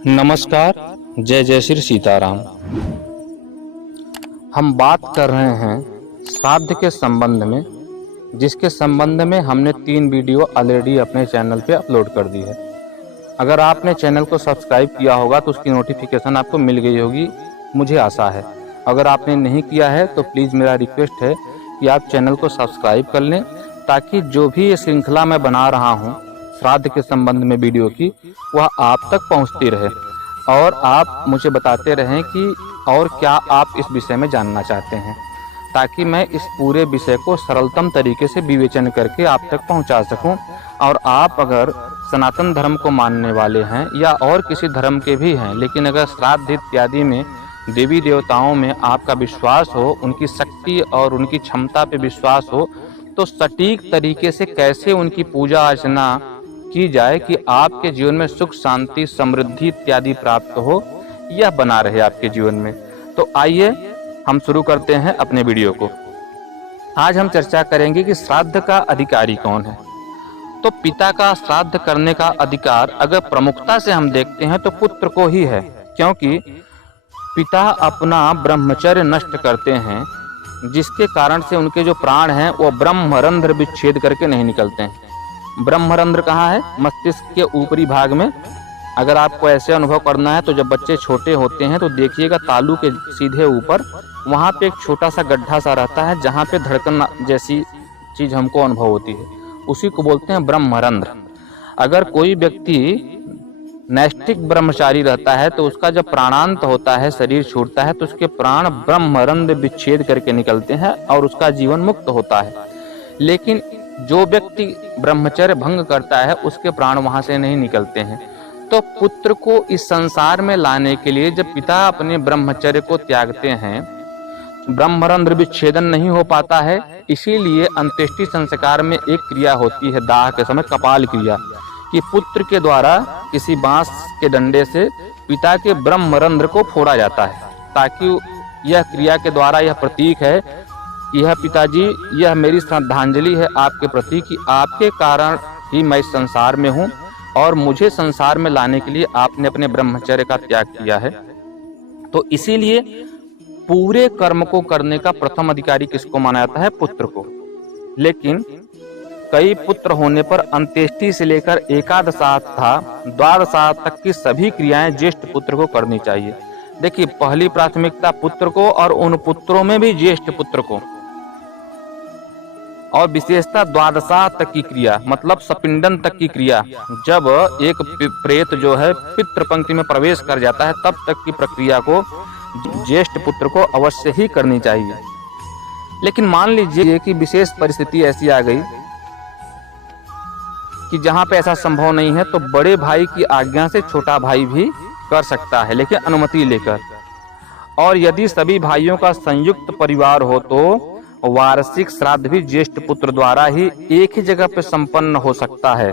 नमस्कार। जय जय श्री सीताराम। हम बात कर रहे हैं श्राद्ध के संबंध में, जिसके संबंध में हमने 3 वीडियो ऑलरेडी अपने चैनल पे अपलोड कर दी है। अगर आपने चैनल को सब्सक्राइब किया होगा तो उसकी नोटिफिकेशन आपको मिल गई होगी, मुझे आशा है। अगर आपने नहीं किया है तो प्लीज़ मेरा रिक्वेस्ट है कि आप चैनल को सब्सक्राइब कर लें, ताकि जो भी ये श्रृंखला मैं बना रहा हूँ श्राद्ध के संबंध में वीडियो की, वह आप तक पहुँचती रहे और आप मुझे बताते रहें कि और क्या आप इस विषय में जानना चाहते हैं, ताकि मैं इस पूरे विषय को सरलतम तरीके से विवेचन करके आप तक पहुंचा सकूं। और आप अगर सनातन धर्म को मानने वाले हैं या और किसी धर्म के भी हैं, लेकिन अगर श्राद्ध इत्यादि में देवी देवताओं में आपका विश्वास हो, उनकी शक्ति और उनकी क्षमता पे विश्वास हो, तो सटीक तरीके से कैसे उनकी पूजा अर्चना की जाए कि आपके जीवन में सुख शांति समृद्धि इत्यादि प्राप्त हो, यह बना रहे आपके जीवन में। तो आइए हम शुरू करते हैं अपने वीडियो को। आज हम चर्चा करेंगे कि श्राद्ध का अधिकारी कौन है। तो पिता का श्राद्ध करने का अधिकार अगर प्रमुखता से हम देखते हैं तो पुत्र को ही है, क्योंकि पिता अपना ब्रह्मचर्य नष्ट करते हैं, जिसके कारण से उनके जो प्राण हैं वो ब्रह्मरंध्र विच्छेद करके नहीं निकलते हैं। ब्रह्मरंध्र कहाँ है? मस्तिष्क के ऊपरी भाग में। अगर आपको ऐसे अनुभव करना है तो जब बच्चे छोटे होते हैं तो देखिएगा तालू के सीधे ऊपर वहाँ पे एक छोटा सा गड्ढा सा रहता है, जहाँ पे धड़कन जैसी चीज हमको अनुभव होती है, उसी को बोलते हैं ब्रह्मरंध्र। अगर कोई व्यक्ति नैष्ठिक ब्रह्मचारी रहता है तो उसका जब प्राणांत होता है, शरीर छूटता है, तो उसके प्राण ब्रह्मरंध्र विच्छेद करके निकलते हैं और उसका जीवन मुक्त होता है। लेकिन जो व्यक्ति ब्रह्मचर्य भंग करता है उसके प्राण वहां से नहीं निकलते हैं। तो पुत्र को इस संसार में लाने के लिए जब पिता अपने ब्रह्मचर्य को त्यागते हैं, ब्रह्मरंध्र विच्छेदन नहीं हो पाता है, इसीलिए अंत्येष्टि संस्कार में एक क्रिया होती है दाह के समय, कपाल क्रिया, कि पुत्र के द्वारा किसी बांस के डंडे से पिता के ब्रह्मरंध्र को फोड़ा जाता है, ताकि यह क्रिया के द्वारा यह प्रतीक है, यह पिताजी, यह मेरी श्रद्धांजलि है आपके प्रति कि आपके कारण ही मैं इस संसार में हूँ और मुझे संसार में लाने के लिए आपने अपने ब्रह्मचर्य का त्याग किया है। तो इसीलिए पूरे कर्म को करने का प्रथम अधिकारी किसको माना जाता है? पुत्र को। लेकिन कई पुत्र होने पर अंत्येष्टि से लेकर एकादशाह था द्वादशाह तक की सभी क्रियाएं ज्येष्ठ पुत्र को करनी चाहिए। देखिए, पहली प्राथमिकता पुत्र को, और उन पुत्रों में भी ज्येष्ठ पुत्र को, और विशेषता द्वादशाह तक की क्रिया, मतलब सपिंडन तक की क्रिया। जब एक प्रेत जो है पितृ पंक्ति में प्रवेश कर जाता है, तब तक की प्रक्रिया को ज्येष्ठ पुत्र को अवश्य ही करनी चाहिए। लेकिन मान लीजिए कि विशेष परिस्थिति ऐसी आ गई कि जहां पे ऐसा संभव नहीं है, तो बड़े भाई की आज्ञा से छोटा भाई भी कर सकता है, लेकिन अनुमति लेकर। और यदि सभी भाइयों का संयुक्त परिवार हो तो वार्षिक श्राद्ध भी ज्येष्ठ पुत्र द्वारा ही एक ही जगह पर संपन्न हो सकता है।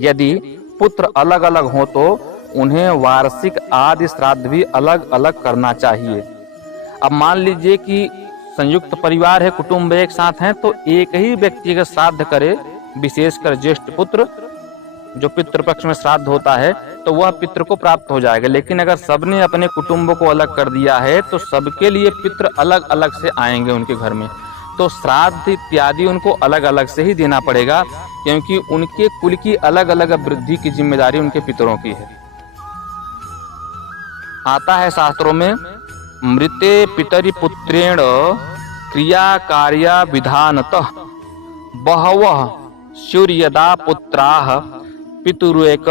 यदि पुत्र अलग अलग हो तो उन्हें वार्षिक आदि श्राद्ध भी अलग अलग करना चाहिए। अब मान लीजिए कि संयुक्त परिवार है, कुटुंब एक साथ हैं, तो एक ही व्यक्ति का श्राद्ध करे, विशेषकर ज्येष्ठ पुत्र, जो पितृपक्ष में श्राद्ध होता है, तो वह पितृ को प्राप्त हो जाएगा। लेकिन अगर सबने अपने कुटुंब को अलग कर दिया है तो सबके लिए पितृ अलग अलग से आएंगे उनके घर में, तो श्राद्ध इत्यादि उनको अलग अलग से ही देना पड़ेगा, क्योंकि उनके कुल की अलग अलग वृद्धि की जिम्मेदारी उनके पितरों की है। आता है शास्त्रों में, मृते पितरि पुत्रेण क्रिया कार्या विधानतः बहवः सूर्यदा पुत्राः पितुरेक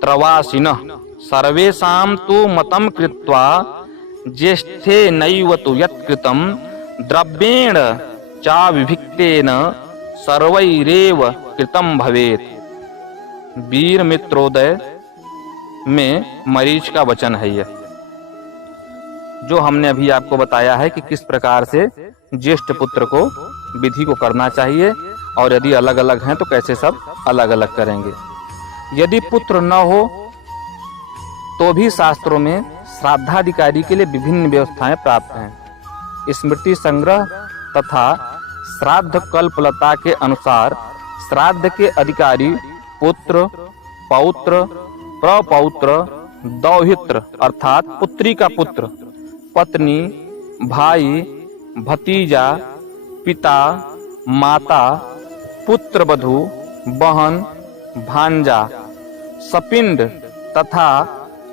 त्रवासिनः सर्वेषां तु मतं कृत्वा ज्येष्ठे नैव तु यत्कृतं द्रव्येण चा विभिक्तेन सर्वैरेव कृतं भवेत्। वीर मित्रोदय में मरीच का वचन है यह, जो हमने अभी आपको बताया है कि किस प्रकार से ज्येष्ठ पुत्र को विधि को करना चाहिए, और यदि अलग अलग हैं तो कैसे सब अलग अलग करेंगे। यदि पुत्र न हो तो भी शास्त्रों में श्राद्धाधिकारी के लिए विभिन्न व्यवस्थाएं प्राप्त हैं। स्मृति संग्रह तथा श्राद्ध कल्पलता के अनुसार श्राद्ध के अधिकारी पुत्र, पौत्र, प्रपौत्र, दौहित्र अर्थात पुत्री का पुत्र, पत्नी, भाई, भतीजा, पिता, माता, पुत्रवधू, बहन, भांजा, सपिंड तथा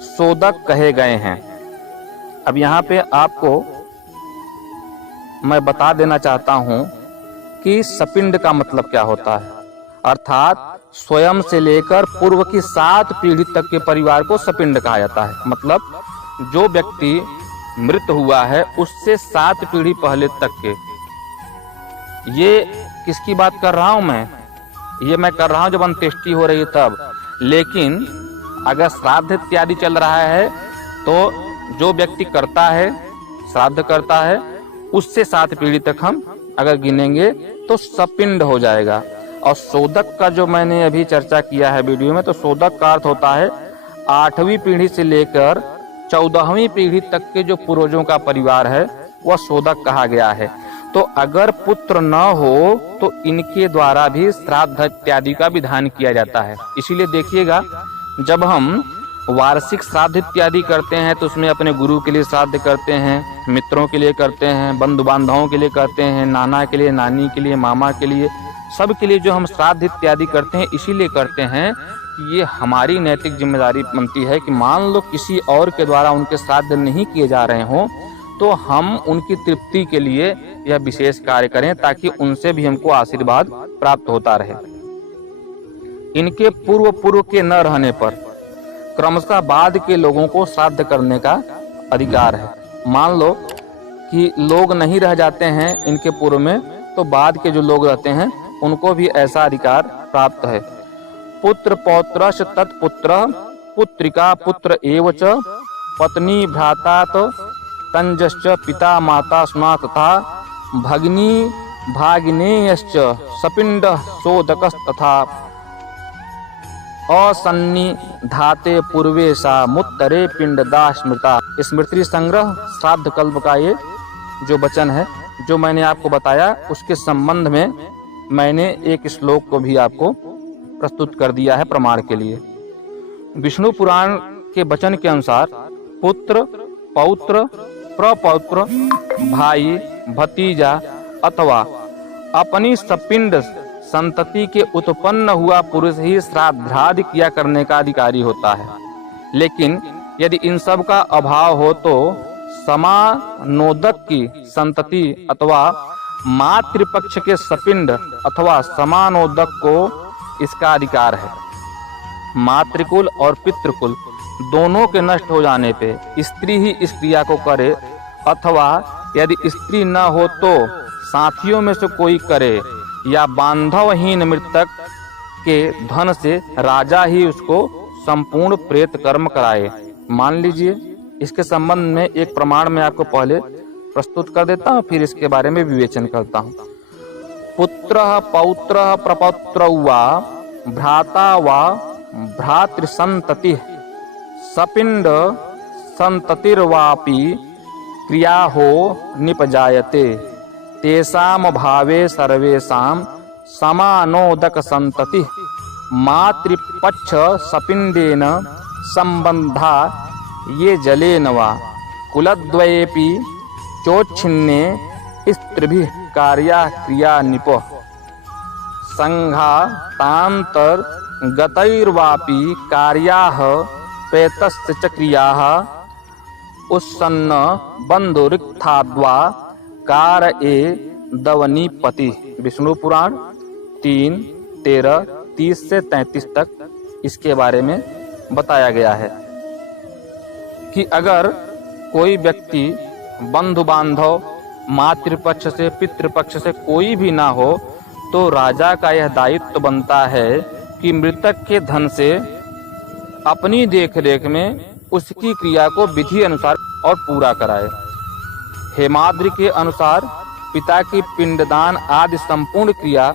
सोदक कहे गए हैं। अब यहाँ पे आपको मैं बता देना चाहता हूँ कि सपिंड का मतलब क्या होता है। अर्थात स्वयं से लेकर पूर्व की 7 पीढ़ी तक के परिवार को सपिंड कहा जाता है। मतलब जो व्यक्ति मृत हुआ है उससे 7 पीढ़ी पहले तक के। ये किसकी बात कर रहा हूं ये मैं कर रहा हूं जब अंत्येष्टि हो रही है तब। लेकिन अगर श्राद्ध इत्यादि चल रहा है तो जो व्यक्ति करता है, श्राद्ध करता है, उससे 7 पीढ़ी तक हम अगर गिनेंगे तो सपिंड हो जाएगा। और सोदक का जो मैंने अभी चर्चा किया है वीडियो में, तो सोदक का अर्थ होता है 8वीं पीढ़ी से लेकर 14वीं पीढ़ी तक के जो पूर्वजों का परिवार है वह सोदक कहा गया है। तो अगर पुत्र न हो तो इनके द्वारा भी श्राद्ध इत्यादि का विधान किया जाता है। इसीलिए देखिएगा, जब हम वार्षिक श्राद्ध इत्यादि करते हैं तो उसमें अपने गुरु के लिए श्राद्ध करते हैं, मित्रों के लिए करते हैं, बंधु बांधवों के लिए करते हैं, नाना के लिए, नानी के लिए, मामा के लिए, सब के लिए जो हम श्राद्ध इत्यादि करते हैं इसीलिए करते हैं कि ये हमारी नैतिक जिम्मेदारी बनती है कि मान लो किसी और के द्वारा उनके श्राद्ध नहीं किए जा रहे हों तो हम उनकी तृप्ति के लिए यह विशेष कार्य करें ताकि उनसे भी हमको आशीर्वाद प्राप्त होता रहे। इनके पूर्व के न रहने पर क्रमशः बाद के लोगों को श्राद्ध करने का अधिकार है। मान लो कि लोग नहीं रह जाते हैं इनके पूर्व में, तो बाद के जो लोग रहते हैं उनको भी ऐसा अधिकार प्राप्त है। पुत्र पौत्रश तत्पुत्र, पुत्रिका पुत्र एव च, पत्नी भ्राता तंजश्च, पिता माता सुना तथा भगिनी भागिनेयश्च, सपिंड सोदकस् तथा असन्निधाते पूर्वेशा मुत्तरे पिंडदा स्मृता। स्मृति संग्रह श्राद्ध कल्प का ये जो वचन है जो मैंने आपको बताया, उसके संबंध में मैंने एक श्लोक को भी आपको प्रस्तुत कर दिया है प्रमाण के लिए। विष्णु पुराण के वचन के अनुसार पुत्र, पौत्र, प्रपौत्र, भाई, भतीजा अथवा अपनी सपिंड संतति के उत्पन्न हुआ पुरुष ही श्राद्धादि किया करने का अधिकारी होता है। लेकिन यदि इन सब का अभाव हो तो समानोदक की संतति अथवा मातृपक्ष के सपिंड अथवा समानोदक को इसका अधिकार है। मातृकुल और पितृकुल दोनों के नष्ट हो जाने पे स्त्री ही इस क्रिया को करे, अथवा यदि स्त्री न हो तो साथियों में से कोई करे, या बांधवहीन मृतक के धन से राजा ही उसको संपूर्ण प्रेत कर्म कराए। मान लीजिए, इसके संबंध में एक प्रमाण मैं आपको पहले प्रस्तुत कर देता हूँ, फिर इसके बारे में विवेचन करता हूँ। पुत्र पौत्र प्रपौत्र वा भ्राता वा भ्रातृसंतति सपिंड संततिर्वापि क्रिया हो निपजायते, तेषाम भावे सर्वेषां समानोदक संतति मातृपक्ष सपिंडेन संबंधा ये जलेन वा कुलद्वयेपि चोच्छिन्ने स्त्रीभिः कार्या क्रिया निप संघातांतर गतैर्वापि कार्याः पेतस्य च क्रियाः उत्सन्न बंधुरिक्थाद्वा कार ए दवनीपति। विष्णु पुराण 3:13, 30 से 33 तक इसके बारे में बताया गया है कि अगर कोई व्यक्ति बंधु बांधव मातृपक्ष से पितृपक्ष से कोई भी ना हो तो राजा का यह दायित्व बनता है कि मृतक के धन से अपनी देखरेख में उसकी क्रिया को विधि अनुसार और पूरा कराए। हेमाद्रि के अनुसार पिता की पिंडदान आदि संपूर्ण क्रिया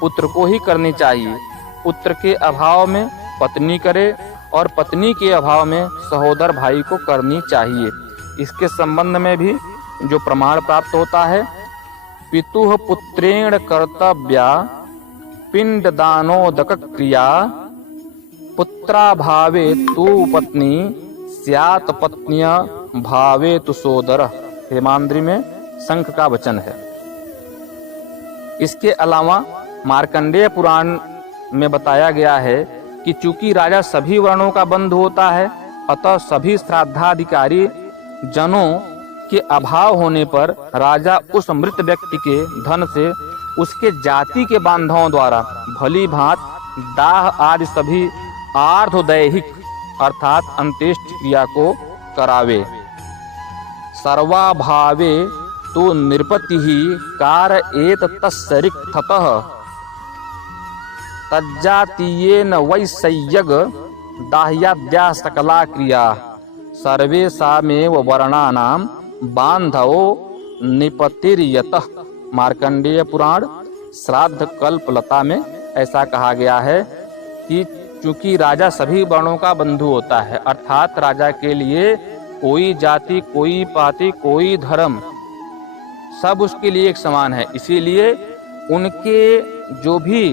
पुत्र को ही करनी चाहिए। पुत्र के अभाव में पत्नी करे और पत्नी के अभाव में सहोदर भाई को करनी चाहिए। इसके संबंध में भी जो प्रमाण प्राप्त होता है, पितुः पुत्रेण कर्तव्या पिंडदानोदक क्रिया पुत्राभावे तु पत्नी स्यात् पत्न्या भावे तु सोदर। हेमाद्रि में शंख का वचन है। इसके अलावा मार्कंडेय पुराण में बताया गया है कि चूंकि राजा सभी वर्णों का बंधु होता है, अतः सभी श्राद्धाधिकारी जनों के अभाव होने पर राजा उस मृत व्यक्ति के धन से उसके जाति के बांधवों द्वारा भली भांत दाह आदि सभी आर्धदैहिक अर्थात अंत्येष्टि क्रिया को करावे। सर्वाभावे तो नृपति ही कारयेत तस्सरिक्थतः तज्जातीयेन वैसय्यग दाह्याद्या सकला क्रिया सर्वेषामेव वर्णानां बांधवो निपतिर्यतः। मार्कंडेय पुराण श्राद्ध कल्पलता में ऐसा कहा गया है कि चूंकि राजा सभी वर्णों का बंधु होता है, अर्थात राजा के लिए कोई जाति, कोई पाति, कोई धर्म, सब उसके लिए एक समान है। इसीलिए उनके जो भी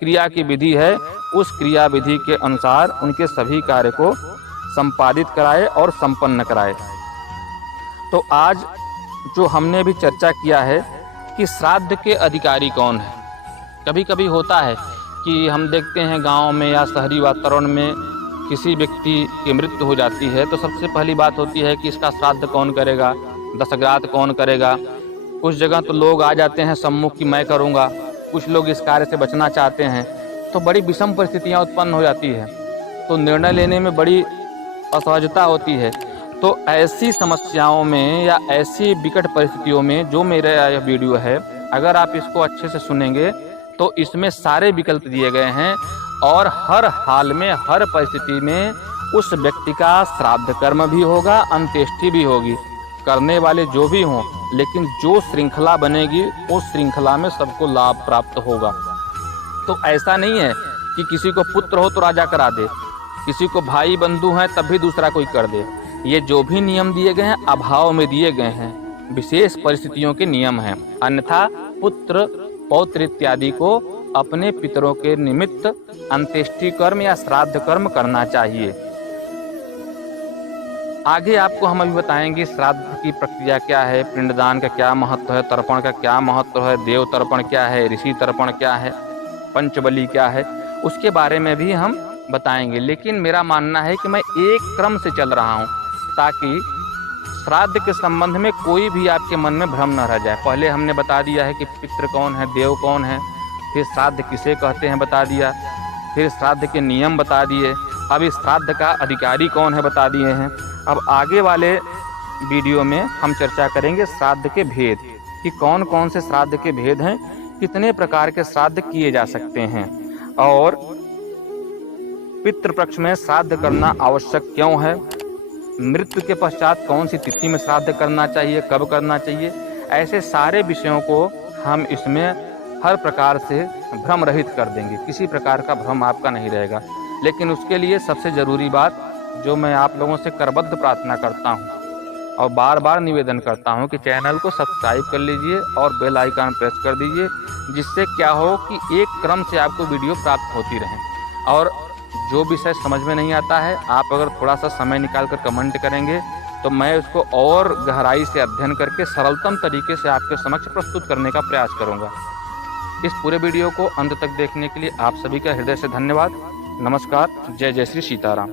क्रिया की विधि है, उस क्रिया विधि के अनुसार उनके सभी कार्य को संपादित कराए और संपन्न कराए। तो आज जो हमने भी चर्चा किया है कि श्राद्ध के अधिकारी कौन है। कभी कभी होता है कि हम देखते हैं गांव में या शहरी वातावरण में किसी व्यक्ति की मृत्यु हो जाती है, तो सबसे पहली बात होती है कि इसका श्राद्ध कौन करेगा, दशग्रात कौन करेगा। कुछ जगह तो लोग आ जाते हैं सम्मुख कि मैं करूँगा, कुछ लोग इस कार्य से बचना चाहते हैं, तो बड़ी विषम परिस्थितियाँ उत्पन्न हो जाती है, तो निर्णय लेने में बड़ी असहजता होती है। तो ऐसी समस्याओं में या ऐसी विकट परिस्थितियों में जो मेरा यह वीडियो है, अगर आप इसको अच्छे से सुनेंगे तो इसमें सारे विकल्प दिए गए हैं और हर हाल में, हर परिस्थिति में उस व्यक्ति का श्राद्ध कर्म भी होगा, अंत्येष्टि भी होगी, करने वाले जो भी हों, लेकिन जो श्रृंखला बनेगी उस श्रृंखला में सबको लाभ प्राप्त होगा। तो ऐसा नहीं है कि किसी को पुत्र हो तो राजा करा दे, किसी को भाई बंधु हैं तब भी दूसरा कोई कर दे। ये जो भी नियम दिए गए हैं अभाव में दिए गए हैं, विशेष परिस्थितियों के नियम हैं। अन्यथा पुत्र, पौत्र इत्यादि को अपने पितरों के निमित्त अंत्येष्टि कर्म या श्राद्ध कर्म करना चाहिए। आगे आपको हम अभी बताएंगे श्राद्ध की प्रक्रिया क्या है, पिंडदान का क्या महत्व है, तर्पण का क्या महत्व है, देव तर्पण क्या है, ऋषि तर्पण क्या है, पंचबली क्या है, उसके बारे में भी हम बताएंगे। लेकिन मेरा मानना है कि मैं एक क्रम से चल रहा हूँ ताकि श्राद्ध के संबंध में कोई भी आपके मन में भ्रम न रह जाए। पहले हमने बता दिया है कि पितृ कौन है, देव कौन है, फिर श्राद्ध किसे कहते हैं बता दिया, फिर श्राद्ध के नियम बता दिए, अब इस श्राद्ध का अधिकारी कौन है बता दिए हैं। अब आगे वाले वीडियो में हम चर्चा करेंगे श्राद्ध के भेद, कि कौन कौन से श्राद्ध के भेद हैं, कितने प्रकार के श्राद्ध किए जा सकते हैं, और पितृपक्ष में श्राद्ध करना आवश्यक क्यों है, मृत्यु के पश्चात कौन सी तिथि में श्राद्ध करना चाहिए, कब करना चाहिए। ऐसे सारे विषयों को हम इसमें हर प्रकार से भ्रम रहित कर देंगे, किसी प्रकार का भ्रम आपका नहीं रहेगा। लेकिन उसके लिए सबसे ज़रूरी बात जो मैं आप लोगों से करबद्ध प्रार्थना करता हूं और बार बार निवेदन करता हूं कि चैनल को सब्सक्राइब कर लीजिए और बेल आइकन प्रेस कर दीजिए, जिससे क्या हो कि एक क्रम से आपको वीडियो प्राप्त होती रहे। और जो विषय समझ में नहीं आता है, आप अगर थोड़ा सा समय निकाल कर कमेंट करेंगे तो मैं उसको और गहराई से अध्ययन करके सरलतम तरीके से आपके समक्ष प्रस्तुत करने का प्रयास करूंगा। इस पूरे वीडियो को अंत तक देखने के लिए आप सभी का हृदय से धन्यवाद। नमस्कार। जय जय श्री सीताराम।